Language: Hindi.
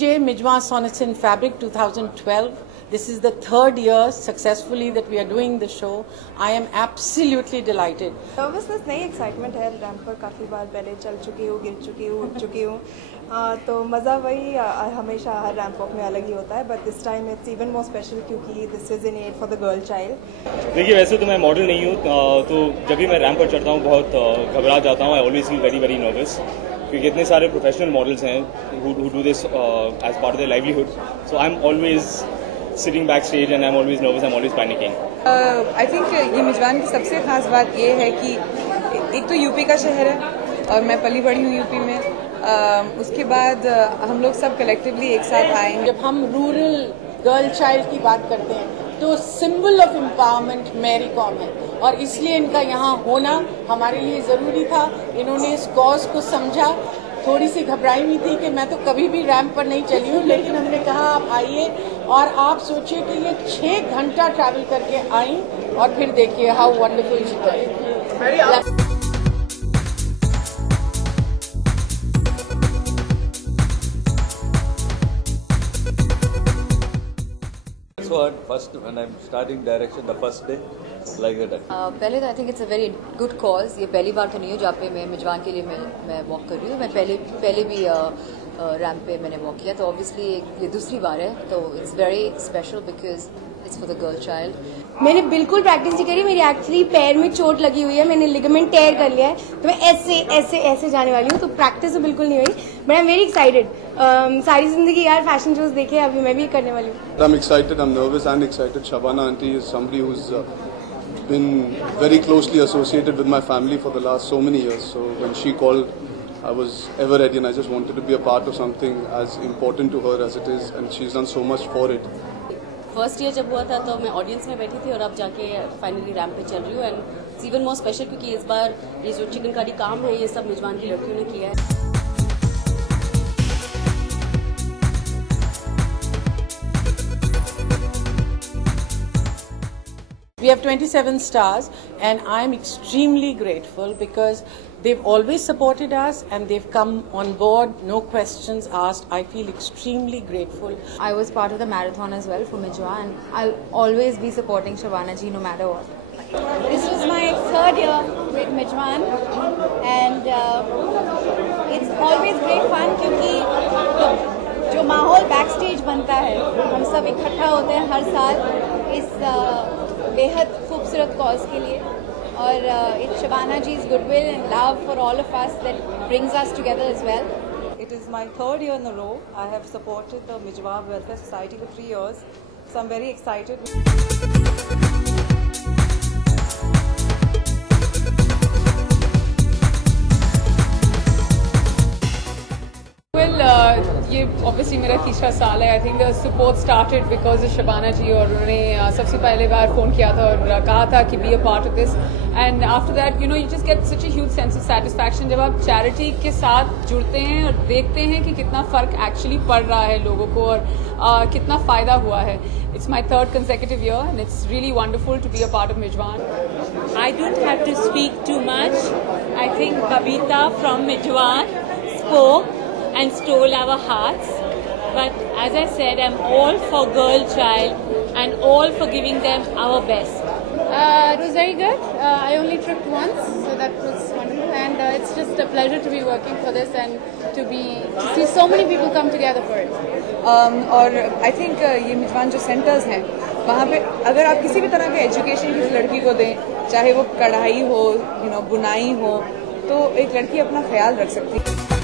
MCJ Mijwa Sonnets in Fabric 2012. This is the third year successfully that we are doing the show. I am absolutely delighted. Nervousness नहीं, excitement है. रैंप पर काफ़ी बार पहले चल चुकी हूँ, गिर चुकी हूँ, उठ चुकी हूँ. तो मज़ा वही हमेशा हर रैंप वॉक में अलग ही होता है. But this time it's even more special क्योंकि this is in aid for the girl child. देखिए वैसे तो मैं मॉडल नहीं हूँ, तो जब भी मैं रैंप पर चढ़ता हूँ बहुत घबरा जाता हूँ. I always feel very nervous. क्योंकि इतने सारे प्रोफेशनल मॉडल्स हैं who do this as part of their livelihood. So I'm always sitting backstage and I'm always nervous, I'm always panicking. I think ये मिजवान की सबसे खास बात ये है कि एक तो यूपी का शहर है और मैं पली बड़ी हूँ यूपी में. उसके बाद हम लोग सब कलेक्टिवली एक साथ आए हैं. जब हम रूरल गर्ल चाइल्ड की बात करते हैं तो symbol of empowerment Mary Kom है और इसलिए इनका यहाँ होना हमारे लिए ज़रूरी था. इन्होंने इस कॉज को समझा. थोड़ी सी घबराई हुई थी कि मैं तो कभी भी रैंप पर नहीं चली हूँ, लेकिन हमने कहा आप आइए और आप सोचिए कि ये 6 घंटा ट्रैवल करके आई और फिर देखिए how wonderful she was. So at first when I'm starting direction, the first day, like that. पहले तो I think it's a very good cause. ये पहली बार तो नहीं हो जहाँ पे मैं मिजवान के लिए मैं वॉक कर रही हूँ. मैं पहले भी रैंप पे मैंने वॉक किया, तो ऑब्वियसली ये दूसरी बार है, तो it's very special because it's for the girl child. मैंने बिल्कुल प्रैक्टिस नहीं करी. मेरी एक्चुअली पैर में चोट लगी हुई है, मैंने लिगामेंट टेयर कर लिया है, तो मैं ऐसे जाने वाली हूँ. तो प्रैक्टिस तो बिल्कुल नहीं हुई, but I am very excited. सारी जिंदगी यार फैशन शोज देखे, अभी मैं भी करने वाली हूँ. I'm excited, I'm nervous and excited. Shabana auntie is somebody who's been very closely associated with my family for the last so many years. So when she called, I was ever ready and I just wanted to be a part of something as important to her as it is, and she's done so much for it. First year जब हुआ था तो मैं ऑडियंस में बैठी थी और अब जाके फाइनली रैंप पे चल रही हूँ. And it's even more special क्योंकि इस बार ये जो चिकनकारी काम है ये सब मिजवान की लड़कियों ने किया है. We have 27 stars and I'm extremely grateful because they've always supported us and they've come on board, no questions asked. I feel extremely grateful. I was part of the marathon as well for Mijwa and I'll always be supporting Shabana ji no matter what. This was my third year with Mijwan and it's always great fun क्योंकि जो माहौल बैक स्टेज बनता है, हम सब इकट्ठा होते हैं हर साल इस बेहद खूबसूरत कॉज के लिए और it's Shabana ji's goodwill and love for all of us that brings us together as well. It is my third year in a row. I have supported the Mijwa Welfare Society for 3 years, so I'm very excited. ये ऑब्वियसली मेरा तीसरा साल है. I think the support started because of Shabana ji और उन्होंने सबसे पहले बार फ़ोन किया था और कहा था कि be a part of this. And after that you just get such a huge sense of satisfaction जब आप चैरिटी के साथ जुड़ते हैं और देखते हैं कि कितना फ़र्क एक्चुअली पड़ रहा है लोगों को और कितना फ़ायदा हुआ है. It's my third consecutive year and it's really wonderful to be a part of Mijwan. I don't have to speak too much. I think Babita from Mijwan spoke and stole our hearts. But as I said, I'm all for girl child and all for giving them our best. It was very good. I only tripped once, so that was wonderful. And it's just a pleasure to be working for this and to see so many people come together for it. और I think ये मिजवान जो सेंटर्स हैं वहाँ पे अगर आप किसी भी तरह के एजुकेशन किसी लड़की को दें, चाहे वो कढ़ाई हो, बुनाई हो, तो एक लड़की अपना ख्याल रख सकती है.